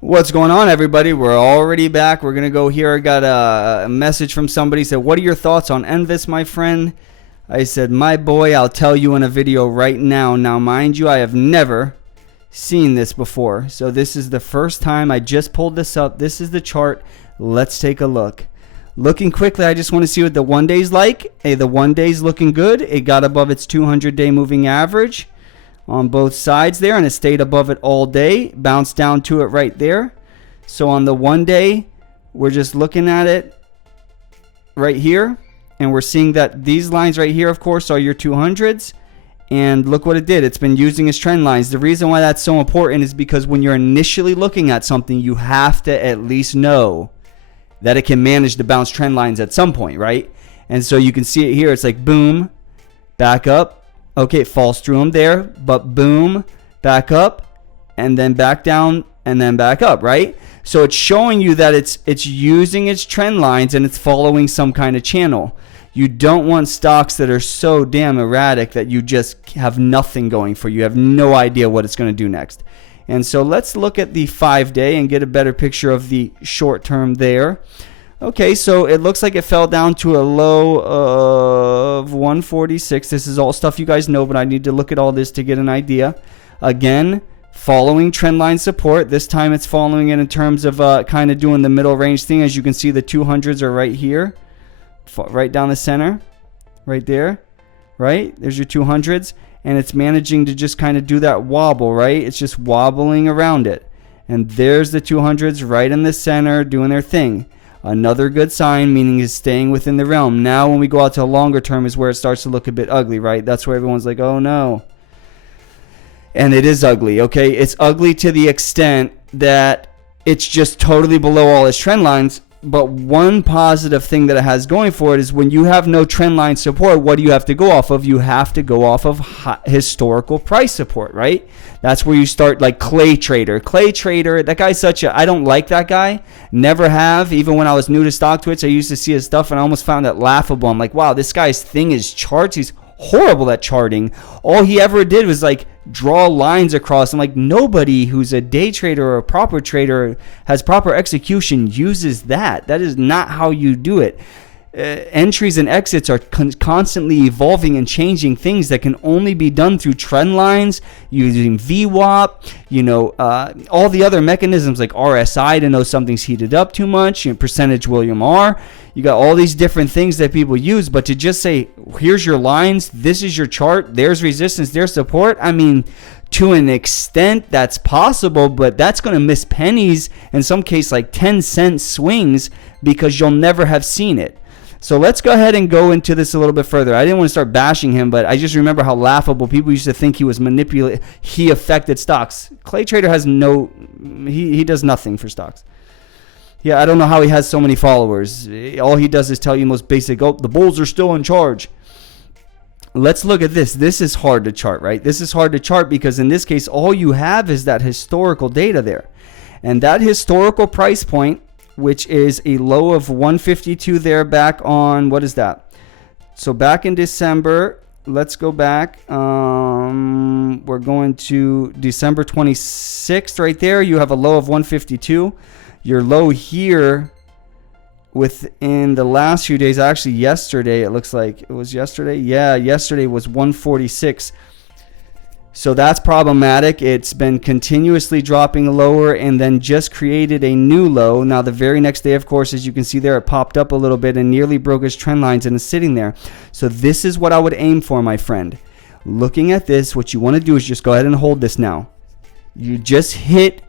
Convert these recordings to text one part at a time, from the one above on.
What's going on, everybody? We're already back. We're gonna go here. I got a message from somebody said, "What are your thoughts on NVUS, my friend?" I said, "My boy, I'll tell you in a video right now." Now, mind you, I have never seen this before, so this is the first time. I just pulled this up. This is the chart. Let's take a look. Looking quickly, I just want to see what the 1 day's like. Hey, the 1 day's looking good. It got above its 200-day moving average on both sides there, and it stayed above it all day, bounced down to it right there. So on the 1 day, we're just looking at it right here, and we're seeing that these lines right here, of course, are your 200s. And look what it did. It's been using its trend lines. The reason why that's so important is because when you're initially looking at something, you have to at least know that it can manage the bounce trend lines at some point, right? And so you can see it here. It's like boom, back up. Okay, it falls through them there, but boom, back up, and then back down, and then back up, right? So it's showing you that it's using its trend lines and it's following some kind of channel. You don't want stocks that are so damn erratic that you just have nothing going for you. You have no idea what it's going to do next. And so let's look at the 5-day and get a better picture of the short term there. Okay, so it looks like it fell down to a low of 146. This is all stuff you guys know, but I need to look at all this to get an idea. Again, following trend line support. This time it's following it in terms of kind of doing the middle range thing. As you can see, the 200s are right here, right down the center, right there, right? There's your 200s, and it's managing to just kind of do that wobble, right? It's just wobbling around it. And there's the 200s right in the center doing their thing. Another good sign, meaning is staying within the realm. Now when we go out to a longer term is where it starts to look a bit ugly, right? That's where everyone's like, oh no. And it is ugly, okay? It's ugly to the extent that it's just totally below all its trend lines. But one positive thing that it has going for it is when you have no trend line support, what do you have to go off of? You have to go off of historical price support, right? That's where you start, like Clay Trader. Clay Trader, that guy's I don't like that guy. Never have. Even when I was new to Stock Twitch, I used to see his stuff and I almost found it laughable. I'm like, wow, this guy's thing is charts. He's horrible at charting. All he ever did was like draw lines across. I'm like, nobody who's a day trader or a proper trader has proper execution uses that. That is not how you do it. Entries and exits are constantly evolving and changing things that can only be done through trend lines, using VWAP, all the other mechanisms like RSI to know something's heated up too much, percentage William R. You got all these different things that people use, but to just say, here's your lines, this is your chart, there's resistance, there's support, I mean, to an extent that's possible, but that's going to miss pennies, in some case like 10-cent swings, because you'll never have seen it. So let's go ahead and go into this a little bit further. I didn't want to start bashing him, but I just remember how laughable people used to think he was manipulating. He affected stocks. Clay Trader has he does nothing for stocks. Yeah, I don't know how he has so many followers. All he does is tell you most basic, oh, the bulls are still in charge. Let's look at this. This is hard to chart, right? This is hard to chart because in this case, all you have is that historical data there. And that historical price point, which is a low of 152 there back on, what is that? So back in December, let's go back. We're going to December 26th right there. You have a low of 152. Your low here within the last few days, actually yesterday, it looks like it was yesterday. Yeah, yesterday was 146. So that's problematic. It's been continuously dropping lower and then just created a new low. Now, the very next day, of course, as you can see there, it popped up a little bit and nearly broke its trend lines and is sitting there. So this is what I would aim for, my friend. Looking at this, what you want to do is just go ahead and hold this now. You just hit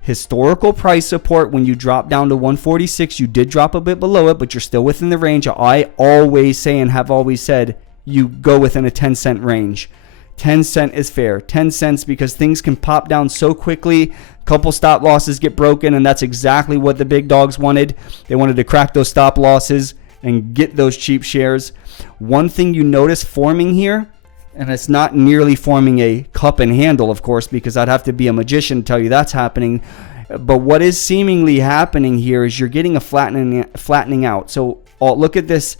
historical price support when you drop down to 146. You did drop a bit below it, but you're still within the range. I always say and have always said, you go within a 10-cent range. 10 cent is fair. 10 cents because things can pop down so quickly. Couple stop losses get broken, and that's exactly what the big dogs wanted. They wanted to crack those stop losses and get those cheap shares. One thing you notice forming here, and it's not nearly forming a cup and handle, of course, because I'd have to be a magician to tell you that's happening. But what is seemingly happening here is you're getting a flattening out. So look at this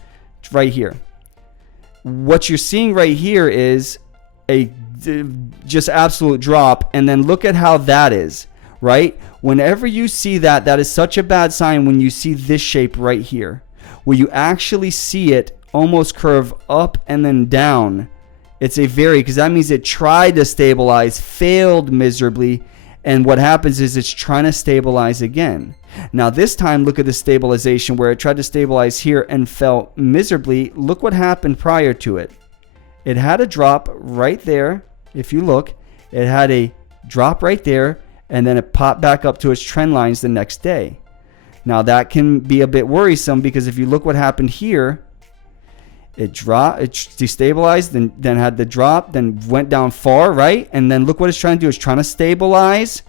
right here. What you're seeing right here is a just absolute drop, and then look at how that is right? Whenever you see that, that is such a bad sign when you see this shape right here, where you actually see it almost curve up and then down. It's a very, because that means it tried to stabilize, failed miserably, and what happens is it's trying to stabilize again. Now this time, look at the stabilization where it tried to stabilize here and fell miserably. Look what happened prior to it. It had a drop right there. If you look, it had a drop right there, and then it popped back up to its trend lines the next day. Now that can be a bit worrisome, because if you look what happened here, it dropped, it destabilized, then had the drop, then went down far, right? And then look what it's trying to do. It's trying to stabilize.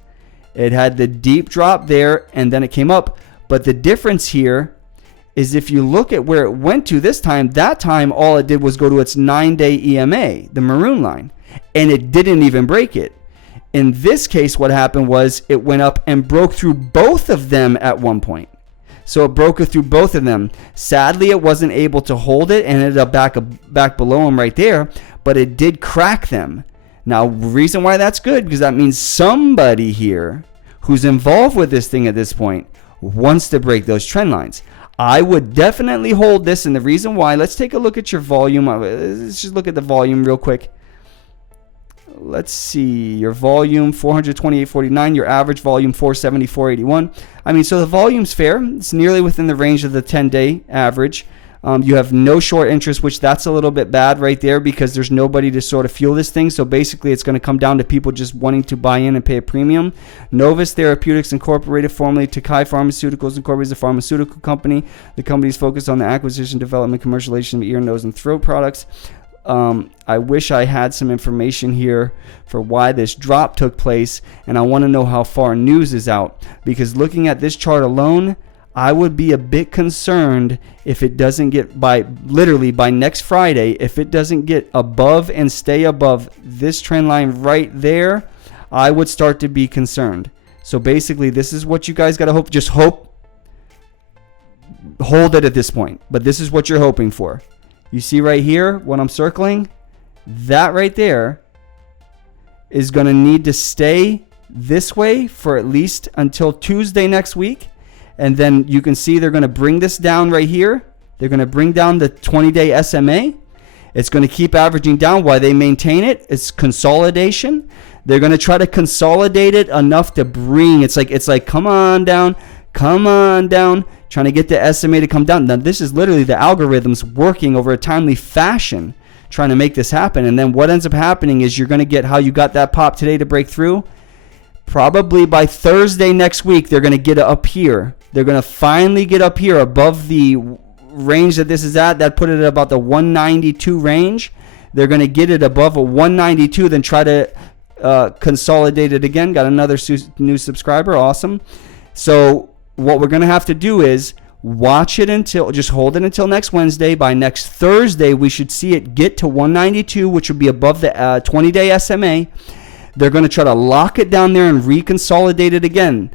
It had the deep drop there, and then it came up. But the difference here is if you look at where it went to this time, that time all it did was go to its 9-day EMA, the maroon line, and it didn't even break it. In this case, what happened was it went up and broke through both of them at one point. So it broke through both of them. Sadly, it wasn't able to hold it and ended up back below them right there, but it did crack them. Now, reason why that's good, because that means somebody here who's involved with this thing at this point wants to break those trend lines. I would definitely hold this, and the reason why, let's take a look at your volume. Let's just look at the volume real quick. Let's see, your volume 428.49, your average volume 474.81. I mean, so the volume's fair. It's nearly within the range of the 10-day average. You have no short interest, which that's a little bit bad right there, because there's nobody to sort of fuel this thing. So basically it's going to come down to people just wanting to buy in and pay a premium. NVUS Therapeutics Incorporated, formerly Takai Pharmaceuticals Incorporated, is a pharmaceutical company. The company is focused on the acquisition, development, commercialization of ear, nose, and throat products. I wish I had some information here for why this drop took place, and I want to know how far news is out, because looking at this chart alone, I would be a bit concerned if it doesn't get literally by next Friday, if it doesn't get above and stay above this trend line right there, I would start to be concerned. So basically, this is what you guys got to hope. Just hold it at this point, but this is what you're hoping for. You see right here, when I'm circling, that right there is going to need to stay this way for at least until Tuesday next week. And then you can see they're going to bring this down right here. They're going to bring down the 20-day SMA. It's going to keep averaging down while they maintain it. It's consolidation. They're going to try to consolidate it enough to bring, it's like come on down, trying to get the SMA to come down. Now, this is literally the algorithms working over a timely fashion, trying to make this happen. And then what ends up happening is you're going to get how you got that pop today to break through. Probably by Thursday next week, they're going to get up here. They're going to finally get up here above the range that this is at. That put it at about the 192 range. They're going to get it above a 192, then try to consolidate it again. Got another new subscriber. Awesome. So what we're going to have to do is watch it just hold it until next Wednesday. By next Thursday, we should see it get to 192, which would be above the 20-day SMA. They're going to try to lock it down there and reconsolidate it again.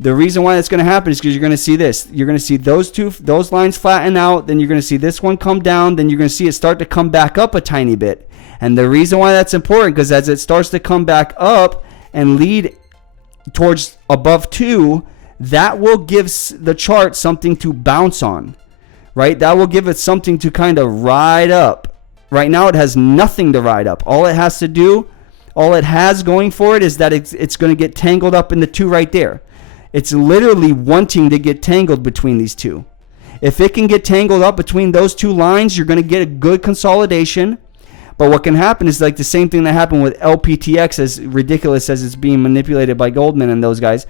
The reason why that's going to happen is because you're going to see this. You're going to see those lines flatten out. Then you're going to see this one come down. Then you're going to see it start to come back up a tiny bit. And the reason why that's important, because as it starts to come back up and lead towards above 2, that will give the chart something to bounce on, right? That will give it something to kind of ride up. Right now, it has nothing to ride up. All it has going for it is that it's going to get tangled up in the 2 right there. It's literally wanting to get tangled between these 2. If it can get tangled up between those 2 lines, you're going to get a good consolidation. But what can happen is like the same thing that happened with LPTX, as ridiculous as it's being manipulated by Goldman and those guys.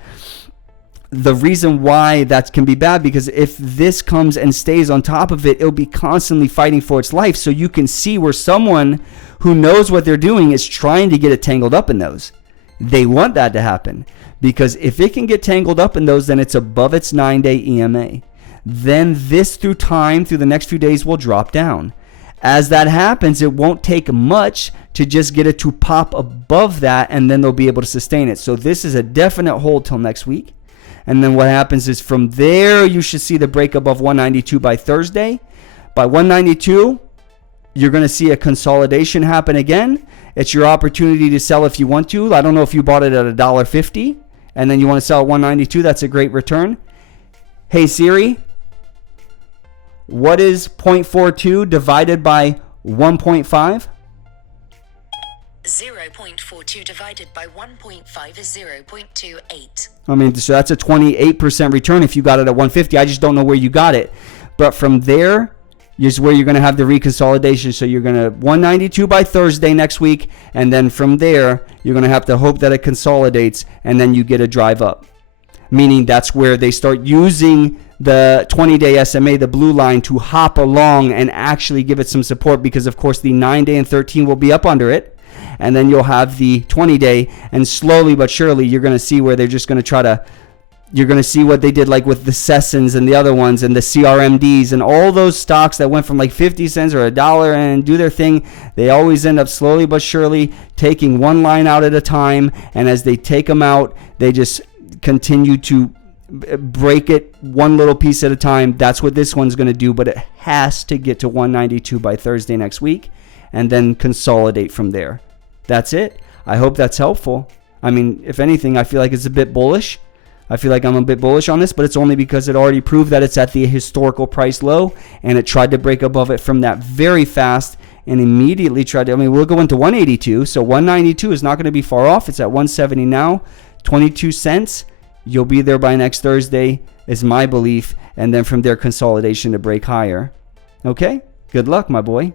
The reason why that can be bad, because if this comes and stays on top of it, it'll be constantly fighting for its life. So you can see where someone who knows what they're doing is trying to get it tangled up in those. They want that to happen, because if it can get tangled up in those, then it's above its 9-day EMA. Then this through the next few days will drop down. As that happens, it won't take much to just get it to pop above that, and then they'll be able to sustain it. So this is a definite hold till next week. And then what happens is from there, you should see the break above 192 by Thursday. By 192, you're going to see a consolidation happen again. It's your opportunity to sell if you want to. I don't know if you bought it at $1.50 and then you want to sell at 192, that's a great return. Hey Siri, what is 0.42 divided by 1.5? 0.42 divided by 1.5 is 0.28. I mean, so that's a 28% return if you got it at 150. I just don't know where you got it. But from there is where you're going to have the reconsolidation. So you're going to 192 by Thursday next week. And then from there, you're going to have to hope that it consolidates and then you get a drive up. Meaning that's where they start using the 20-day SMA, the blue line, to hop along and actually give it some support, because of course the 9-day and 13 will be up under it. And then you'll have the 20-day, and slowly but surely you're going to see where they're just going to try to, you're going to see what they did like with the Sessons and the other ones and the CRMDs and all those stocks that went from like 50 cents or $1 and do their thing. They always end up slowly but surely taking one line out at a time, and as they take them out, they just continue to break it one little piece at a time. That's what this one's going to do, but it has to get to 192 by Thursday next week and then consolidate from there. That's it. I hope that's helpful. I mean, if anything, I feel like it's a bit bullish. I feel like I'm a bit bullish on this, but it's only because it already proved that it's at the historical price low, and it tried to break above it from that very fast and immediately tried to, I mean, we'll go into 182, so 192 is not going to be far off. It's at 170 now, 22 cents. You'll be there by next Thursday is my belief, and then from there, consolidation to break higher. Okay? Good luck, my boy.